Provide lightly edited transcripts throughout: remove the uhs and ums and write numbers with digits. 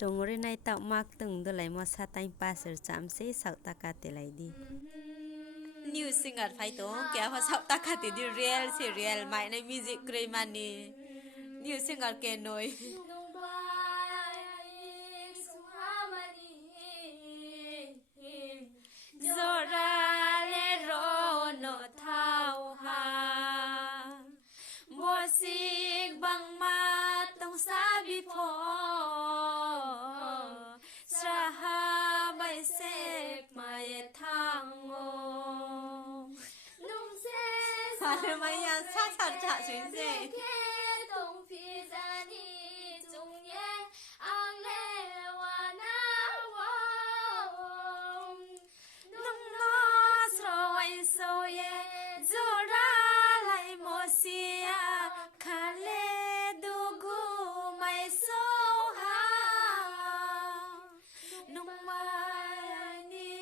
จงเรนในเต่ามากตึงดูไหลมอสาตังปาเสจำเสสาวตากาเตไหลดีนิวซิงร์ไฟโต้แกพอสาวตากาเตดิเรียลสิเรียลไม่ในมิวสิกเกรมันนี่นิวซิงร์แกนอยโซราเลโรโนทาวฮาบัวสิกบังมาต้องซาบิพอสระหาใบเสกมาเยทางโงนุ่มเสสาเลยมายังชาสัจจะสินเสตรงพิจานีจงเย่อังเลวานาวงนุ่มนอสโรไอโซเยจูราไลโมเซียคาเลดูกูไม่โซฮานุ่มมานี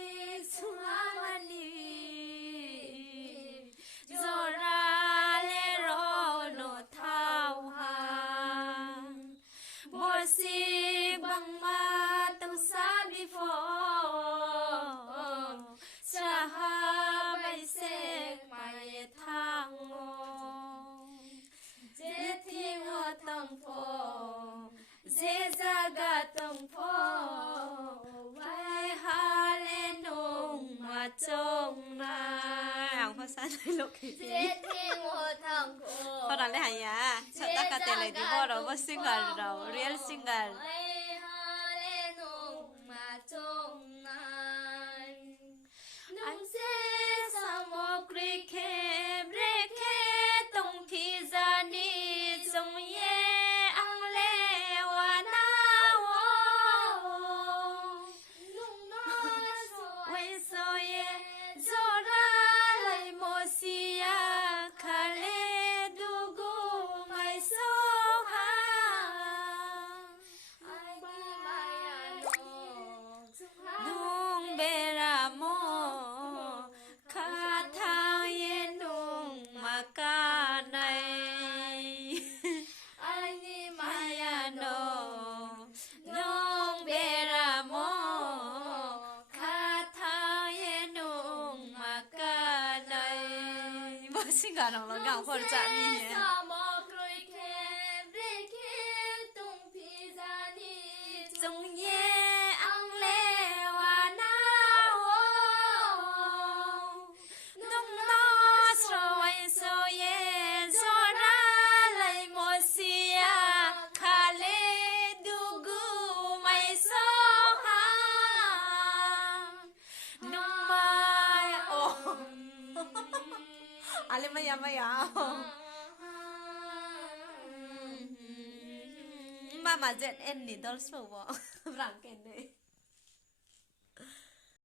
สุฮามานีโซราเลโรโนทาวฮาบัวสิบังมาต้องซาบิฟอสระหาใบเสกมาเยทางโงเจทิงหัวต้องพอเจซากาต้องพอไว้ฮาเลนุงมาจงนาอ่างภาษาในโลกนี้เจทิงหัวต้องพอพอรันเลยหายาชะตากาเตเลยดีบ่เราว่าซิงเกิลเราเรียลซิงเกิลไว้ฮาเลนุงมาจงนานุ่งเสสามกรีเคเรเคตรงพิจานีจงเย่อังเลวานาวนุ่งน้อยไว้โซเยโซราไลโมเซียคาเลดูกูไม่โซฮาไอบีมายาโนนุ่งเบราโมคาทาเยนุงมากาไนไอนี่มายาโนนุงเบราโมคาทาเยนุงมากาไนบ่สิงการเรากังพอจะมีเนี่ยจงเย่อังเลวานาวนุ่มนอสโรไอโซเยโซราไลโมเซียคาเลดูกูไม่โซฮานุ่มมาโออะไรมายามายามาเจ็ดเอ็นนี่ดอลส์บอกรังเกนเลย